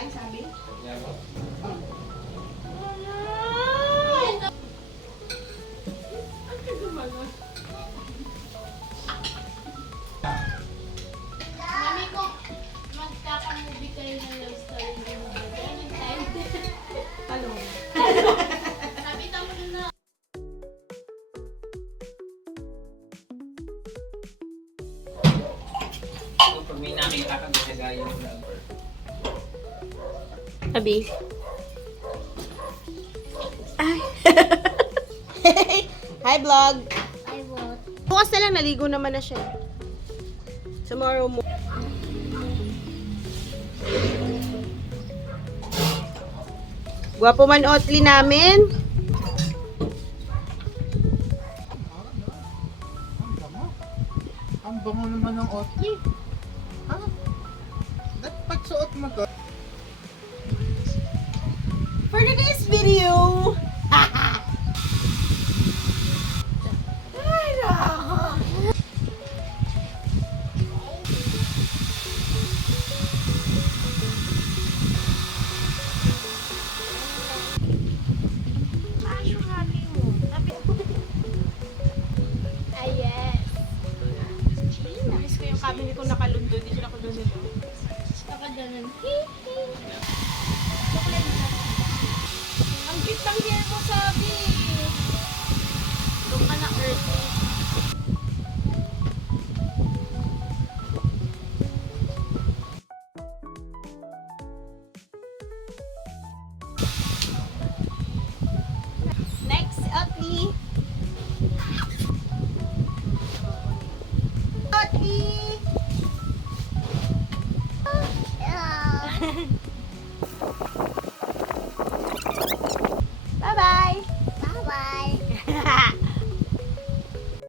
pagkain, sabi? Mami ko, magkaka-movie kayo ng love story ng mga ganun time. Ano? Sabi mo na. Pag may nakita ka, ginagaya yung number. Abi. Ay. Hi, vlog. I vote. Bukas na lang, naligo naman na siya. Tomorrow mo. Gwapo man Otli namin. Ang bango naman ng Oatly. Ha? Pagsuot mo to. For today's video. Ay, nako. Ah, yes. Namiss ko yung cabinet ko nakalundo. Di siya nakalundo. Baka ganun. Ang cute ng hair mo, sabi. Doon ka na earthy. Next, Otli. Otli.